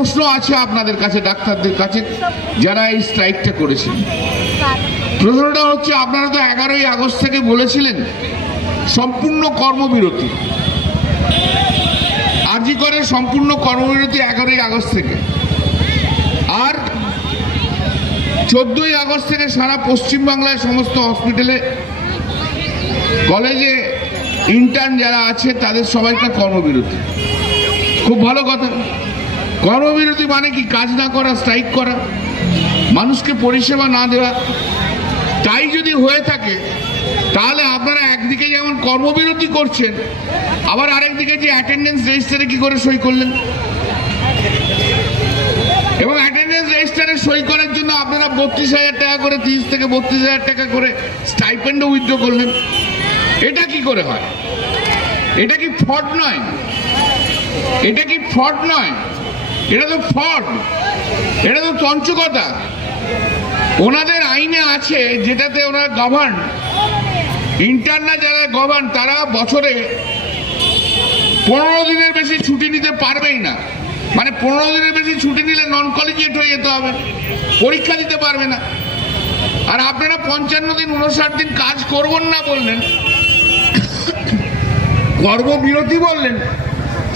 প্রশ্ন আছে আপনাদের কাছে, ডাক্তারদের কাছে, যারা এই স্ট্রাইকটা করেছেন। প্রশ্নটা হচ্ছে, আপনারা তো 11ই আগস্ট থেকে বলেছিলেন সম্পূর্ণ কর্মবিরতি, আরজি করে সম্পূর্ণ কর্মবিরতি 11ই আগস্ট থেকে, আর 14ই আগস্ট থেকে সারা পশ্চিমবাংলায় সমস্ত হসপিটালে, কলেজে ইন্টার্ন যারা আছে তাদের সবাইটা কর্মবিরতি। খুব ভালো কথা। কর্মবিরতি মানে কি? কাজ না করা, স্ট্রাইক করা, মানুষকে পরিষেবা না দেওয়া। তাই যদি হয়ে থাকে তাহলে আপনারা একদিকে যেমন কর্মবিরতি করছেন, আবার আরেকদিকে যে অ্যাটেন্ডেন্স রেজিস্টারে কি করে সই করলেন, এবং অ্যাটেন্ডেন্স রেজিস্টারে সই করার জন্য আপনারা 32,000 টাকা করে, 30 থেকে 32,000 টাকা করে স্টাইপেন্ডও উইথড্র করলেন। এটা কি করে হয়? এটা কি ফ্রড নয়? এটা কি ফ্রড নয়? এটা তো ফ্রড, এটা তো তঞ্চকতা। ওনাদের আইনে আছে, যেটাতে ওনারা গভর্ন, ইন্টারনাল যারা গভর্ন, তারা বছরে 15 দিনের বেশি ছুটি নিতে পারবেই না। মানে 15 দিনের বেশি ছুটি নিলে নন কলেজিয়েট হয়ে যেতে হবে, পরীক্ষা দিতে পারবে না। আর আপনারা 55 দিন 59 দিন কাজ করবেন না বললেন, কর্মবিরতি বললেন।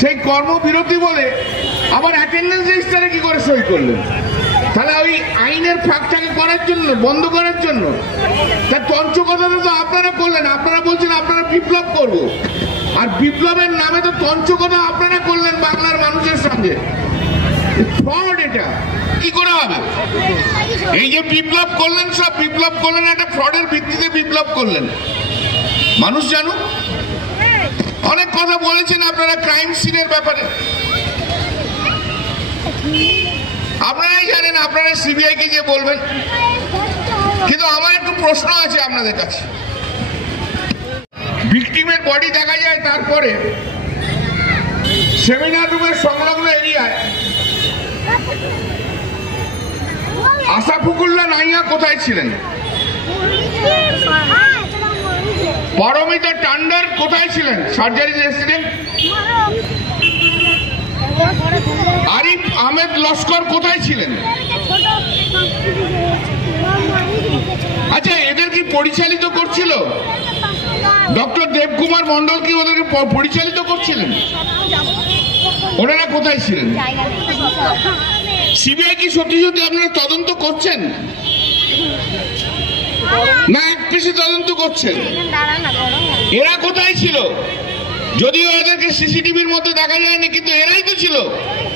সেই কর্মবিরতি বলে আবার অ্যাটেন্ডেন্স রেজিস্টারে কি করে সই করলেন? তাহলে ওই আইনের ফাঁকটাকে করার জন্য, বন্ধ করার জন্য। তার তঞ্চকতাটা তো আপনারা করলেন। আপনারা বলছেন আপনারা বিপ্লব করব, আর বিপ্লবের নামে তো তঞ্চকতা আপনারা করলেন বাংলার মানুষের সঙ্গে। ফ্রড। এটা কি করে হবে? এই যে বিপ্লব করলেন, সব বিপ্লব করলেন একটা ফ্রডের ভিত্তিতে বিপ্লব করলেন। মানুষ জানুক। অনেক কথা বলেছেন আপনারা ক্রাইম সিনের ব্যাপারে, আপনারাই জানেন, আপনারা সিবিআই কে গিয়ে বলবেন। কিন্তু আমার একটু প্রশ্ন আছে আপনাদের কাছে। ভিকটিমের বডি দেখা যায়, তারপরে সেমিনার রুমের সংলগ্ন এরিয়ায় আসাফুকুল্লাহ নাইয়া কোথায় ছিলেন? পরমিতা টান্ডার কোথায় ছিলেন? Surgery resident. আরিফ আহমেদ লস্কর কোথায় ছিলেন? আচ্ছা, এদের কি পরিচালিত করছিল ডক্টর দেবকুমার মন্ডল? কি ওদেরকে পরিচালিত করছিলেন? ওনারা কোথায় ছিলেন? সিবিআই কি সত্যি সত্যি আপনারা তদন্ত করছেন না একপেশে তদন্ত করছেন? এরা কোথায় ছিল? যদিও এদেরকে সিসিটিভির মধ্যে দেখা যায়নি, কিন্তু এরাই তো ছিল।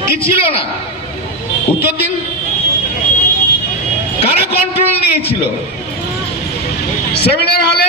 কি ছিল না? উত্তর দিন। কারা কন্ট্রোল নিয়েছিল সেমিনার হলে?